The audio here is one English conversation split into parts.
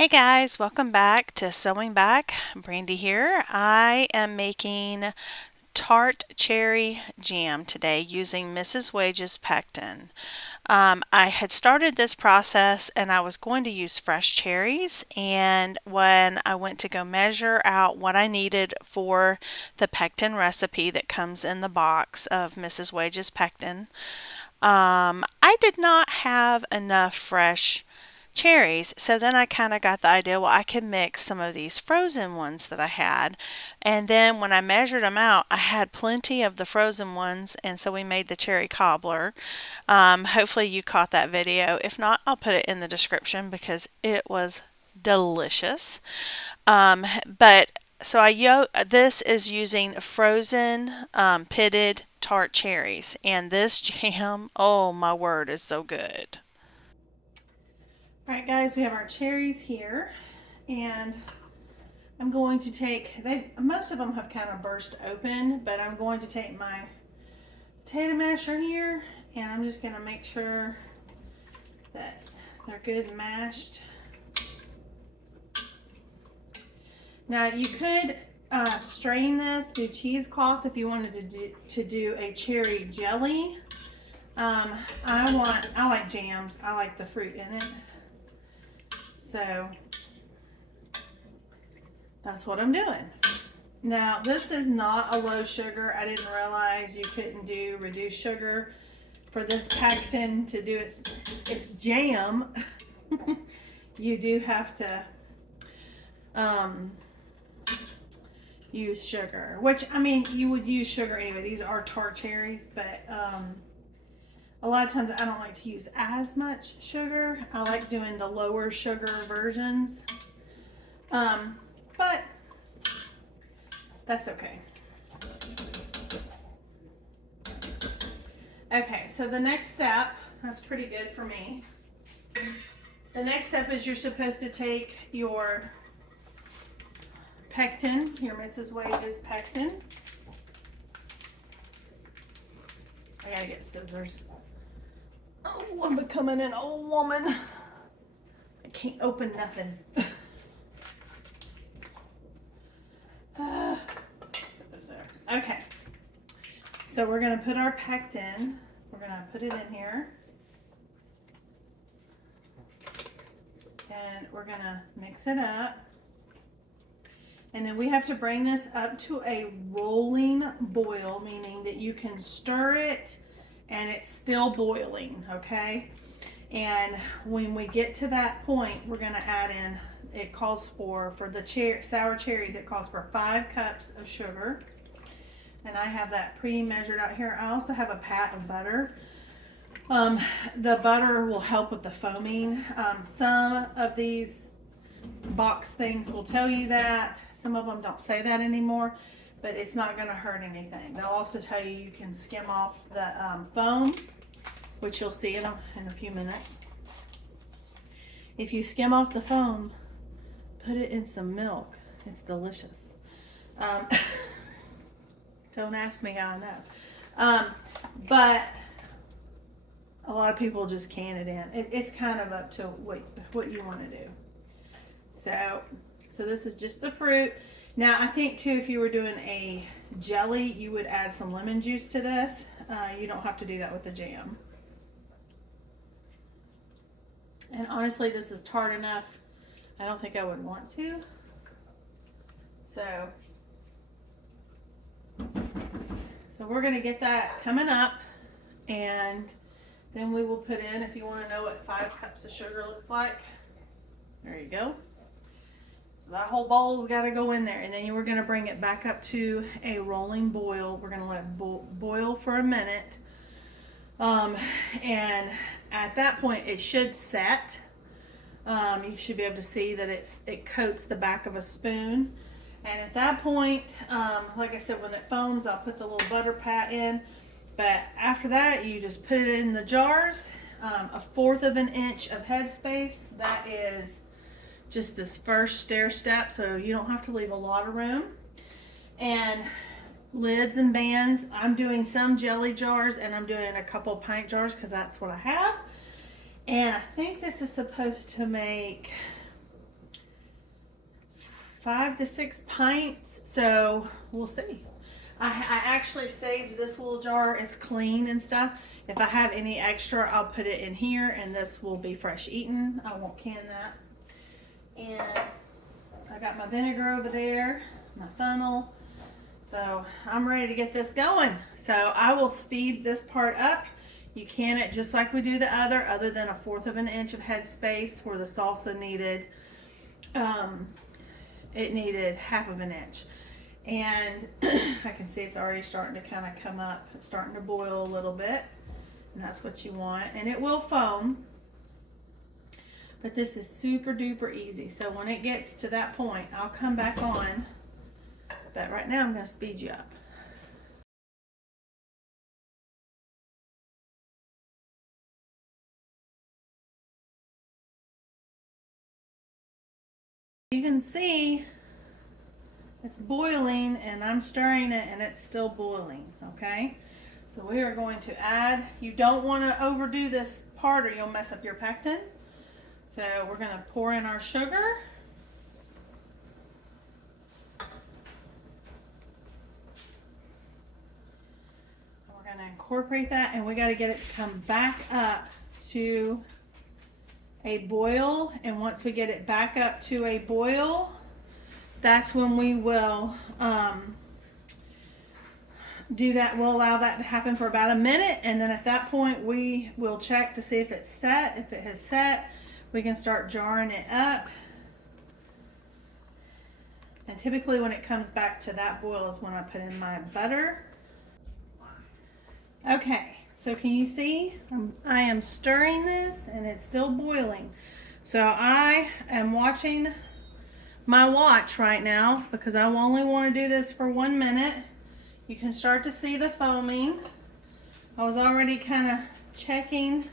Hey guys, welcome back to Sewing Back. Brandy here. I am making tart cherry jam today using Mrs.Wages pectin. I had started this process and I was going to use fresh cherries, and when I went to go measure out what I needed for the pectin recipe that comes in the box of Mrs.Wages pectin, I did not have enough fresh cherries. So then I kind of got the idea, well, I could mix some of these frozen ones that I had. And then when I measured them out, I had plenty of the frozen ones. And so we made the cherry cobbler. Hopefully you caught that video. If not, I'll put it in the description because it was delicious. But so this is using frozen pitted tart cherries, and this jam, oh my word, is so good. All right, guys, we have our cherries here, and I'm going to take, most of them have kind of burst open, but I'm going to take my potato masher here, and I'm just going to make sure that they're good and mashed. Now you could strain this through cheesecloth if you wanted to do a cherry jelly. I like jams. I like the fruit in it. So that's what I'm doing. Now this is not a low sugar. I didn't realize you couldn't do reduced sugar for this pectin to do its jam. You do have to use sugar, which I mean you would use sugar anyway. These are tart cherries, but a lot of times I don't like to use as much sugar. I like doing the lower sugar versions, but that's okay. Okay, so the next step, that's pretty good for me. The next step is you're supposed to take your pectin, your Mrs.Wages pectin. I gotta get scissors. Oh, I'm becoming an old woman. I can't open nothing. Okay, so we're gonna put our pectin. We're gonna put it in here. And we're gonna mix it up. And then we have to bring this up to a rolling boil, meaning that you can stir it and it's still boiling, okay? And when we get to that point, we're gonna add in, it calls for the sour cherries, it calls for 5 cups of sugar. And I have that pre-measured out here. I also have a pat of butter. The butter will help with the foaming. Some of these box things will tell you that. Some of them don't say that anymore, but it's not going to hurt anything. They'll also tell you you can skim off the foam, which you'll see in a few minutes. If you skim off the foam, put it in some milk. It's delicious. Don't ask me how I know. But a lot of people just can it in. It's kind of up to what you want to do. So this is just the fruit. Now I think too, if you were doing a jelly, you would add some lemon juice to this. You don't have to do that with the jam. And honestly, this is tart enough. I don't think I would want to. So we're going to get that coming up, and then we will put in, if you want to know what 5 cups of sugar looks like, there you go. So that whole bowl's got to go in there, and then we're going to bring it back up to a rolling boil. We're going to let it boil for a minute, and at that point it should set. You should be able to see that it coats the back of a spoon. And at that point, like I said, when it foams, I'll put the little butter pat in. But after that, you just put it in the jars. 1/4 of an inch of headspace. That is just this first stair step, so you don't have to leave a lot of room. And lids and bands. I'm doing some jelly jars, and I'm doing a couple pint jars because that's what I have. And I think this is supposed to make 5 to 6 pints, so we'll see. I actually saved this little jar. It's clean and stuff. If I have any extra, I'll put it in here, and this will be fresh eaten. I won't can that. And I got my vinegar over there, my funnel. So I'm ready to get this going. So I will speed this part up. You can it just like we do the other than 1/4 of an inch of head space where the salsa needed, it needed 1/2 of an inch. And I can see it's already starting to kind of come up. It's starting to boil a little bit, and that's what you want. And it will foam, but this is super duper easy. So when it gets to that point, I'll come back on. But right now I'm going to speed you up. You can see it's boiling, and I'm stirring it, and it's still boiling, okay? So we are going to add, you don't want to overdo this part or you'll mess up your pectin. So we're going to pour in our sugar. We're going to incorporate that, and we got to get it to come back up to a boil. And once we get it back up to a boil, that's when we will do that. We'll allow that to happen for about a minute, and then at that point we will check to see if it's set. If it has set, we can start jarring it up. And typically when it comes back to that boil is when I put in my butter. Okay, so can you see? I am stirring this, and it's still boiling. So I am watching my watch right now because I only want to do this for 1 minute. You can start to see the foaming. I was already kind of checking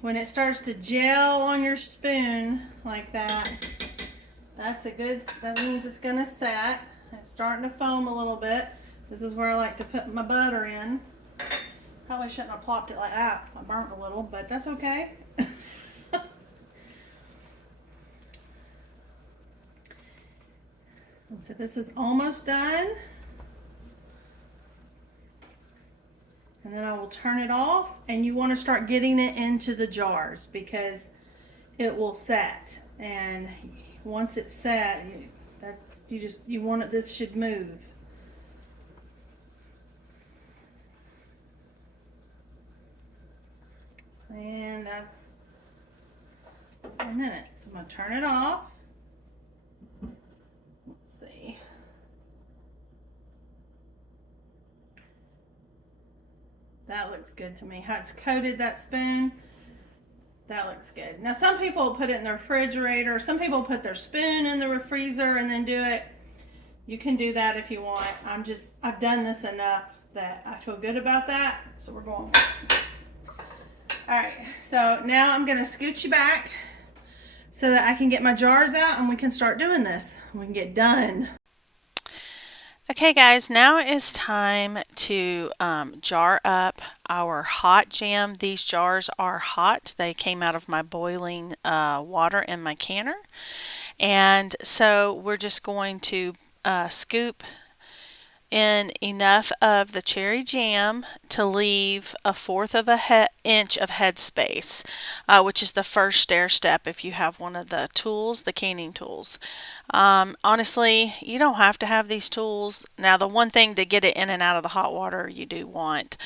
when it starts to gel on your spoon like that. That means it's gonna set. It's starting to foam a little bit. This is where I like to put my butter in. Probably shouldn't have plopped it like that. I burnt a little, but that's okay. So this is almost done. And then I will turn it off, and you want to start getting it into the jars because it will set. And once it's set, you want it, this should move. And that's a minute. So I'm going to turn it off. Let's see. That looks good to me. How it's coated that spoon, that looks good. Now some people put it in the refrigerator. Some people put their spoon in the freezer and then do it. You can do that if you want. I've done this enough that I feel good about that. So we're going. All right, so now I'm gonna scoot you back so that I can get my jars out and we can start doing this. We can get done. Okay guys, now it's time to jar up our hot jam. These jars are hot. They came out of my boiling water in my canner. And so we're just going to scoop in enough of the cherry jam to leave 1/4 of an inch of head space, which is the first stair step if you have one of the tools, the canning tools. Honestly, you don't have to have these tools. Now, the one thing to get it in and out of the hot water you do want,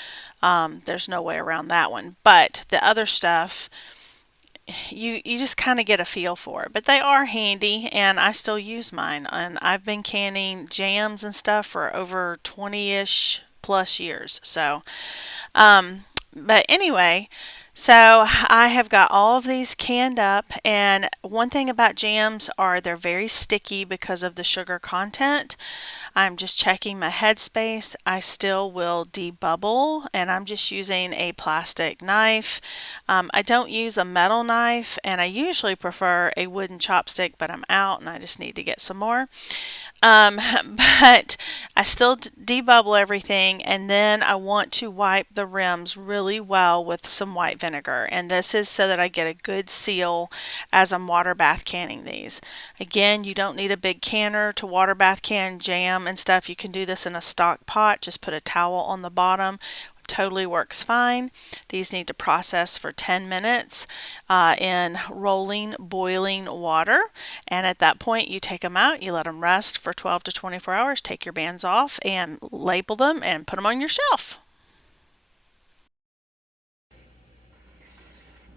there's no way around that one. But the other stuff, you just kind of get a feel for it. But they are handy, and I still use mine. And I've been canning jams and stuff for over 20-ish plus years. So, but anyway, so I have got all of these canned up, and one thing about jams are they're very sticky because of the sugar content. I'm just checking my headspace. I still will debubble, and I'm just using a plastic knife. I don't use a metal knife, and I usually prefer a wooden chopstick, but I'm out and I just need to get some more. Um, but I still debubble everything, and then I want to wipe the rims really well with some white vinegar, and this is so that I get a good seal as I'm water bath canning these. Again, you don't need a big canner to water bath can jam and stuff. You can do this in a stock pot. Just put a towel on the bottom. Totally works fine. These need to process for 10 minutes in rolling, boiling water. And at that point, you take them out, you let them rest for 12 to 24 hours, take your bands off, and label them and put them on your shelf.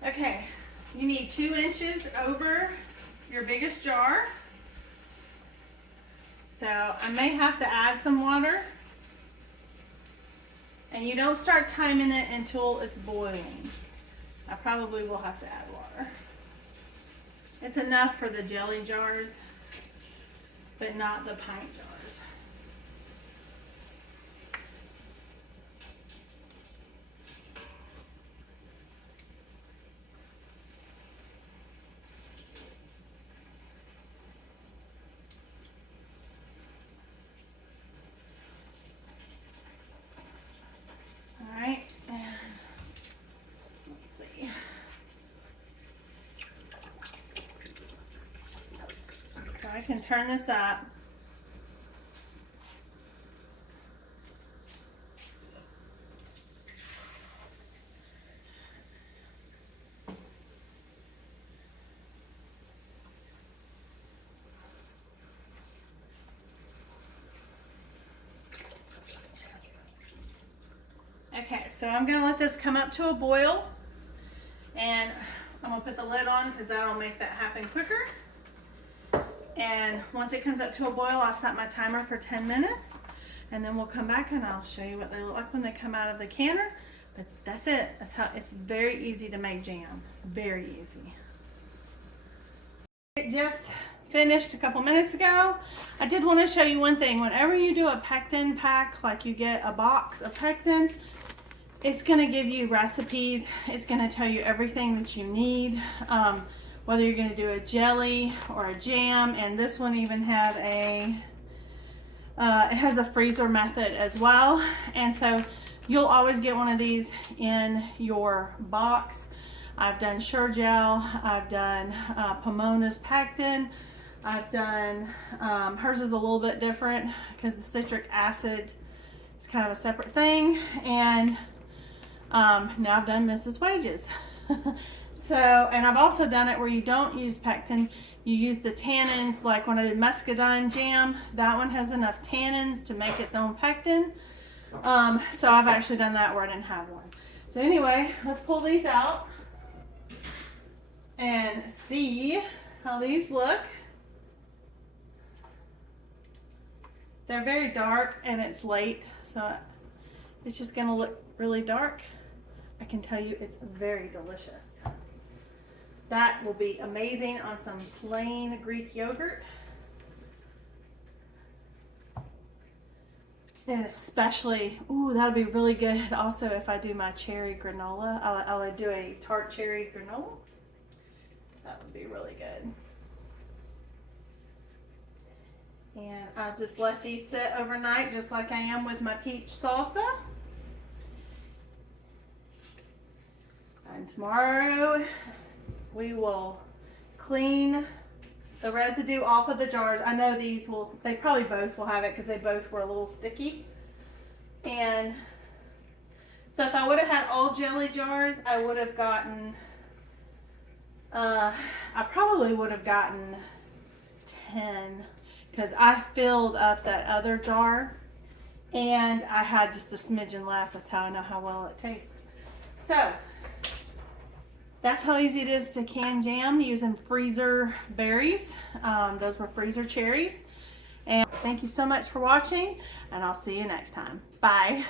Okay, you need 2 inches over your biggest jar. So I may have to add some water. And you don't start timing it until it's boiling. I probably will have to add water. It's enough for the jelly jars, but not the pint jars. All right, and let's see. So I can turn this up. Okay, so I'm going to let this come up to a boil, and I'm going to put the lid on because that'll make that happen quicker. And once it comes up to a boil, I'll set my timer for 10 minutes, and then we'll come back and I'll show you what they look like when they come out of the canner. But that's it. That's how it's very easy to make jam. Very easy. It just finished a couple minutes ago. I did want to show you one thing. Whenever you do a pectin pack, like you get a box of pectin, it's going to give you recipes. It's going to tell you everything that you need, whether you're going to do a jelly or a jam. And this one even had it has a freezer method as well. And so you'll always get one of these in your box. I've done Sure Gel. I've done Pomona's pectin. I've done, hers is a little bit different because the citric acid is kind of a separate thing. And now I've done Mrs.Wages. So, and I've also done it where you don't use pectin, you use the tannins, like when I did muscadine jam, that one has enough tannins to make its own pectin. So I've actually done that where I didn't have one. So anyway, let's pull these out and see how these look. They're very dark and it's late, so it's just gonna look really dark. I can tell you it's very delicious. That will be amazing on some plain Greek yogurt. And especially, ooh, that would be really good also if I do my cherry granola. I'll do a tart cherry granola. That would be really good. And I'll just let these sit overnight just like I am with my peach salsa. And tomorrow we will clean the residue off of the jars. I know these will, they probably both will have it because they both were a little sticky. And so if I would have had all jelly jars, I would have gotten, I probably would have gotten 10 because I filled up that other jar and I had just a smidgen left. That's how I know how well it tastes. So that's how easy it is to can jam using freezer berries. Those were freezer cherries. And thank you so much for watching, and I'll see you next time. Bye.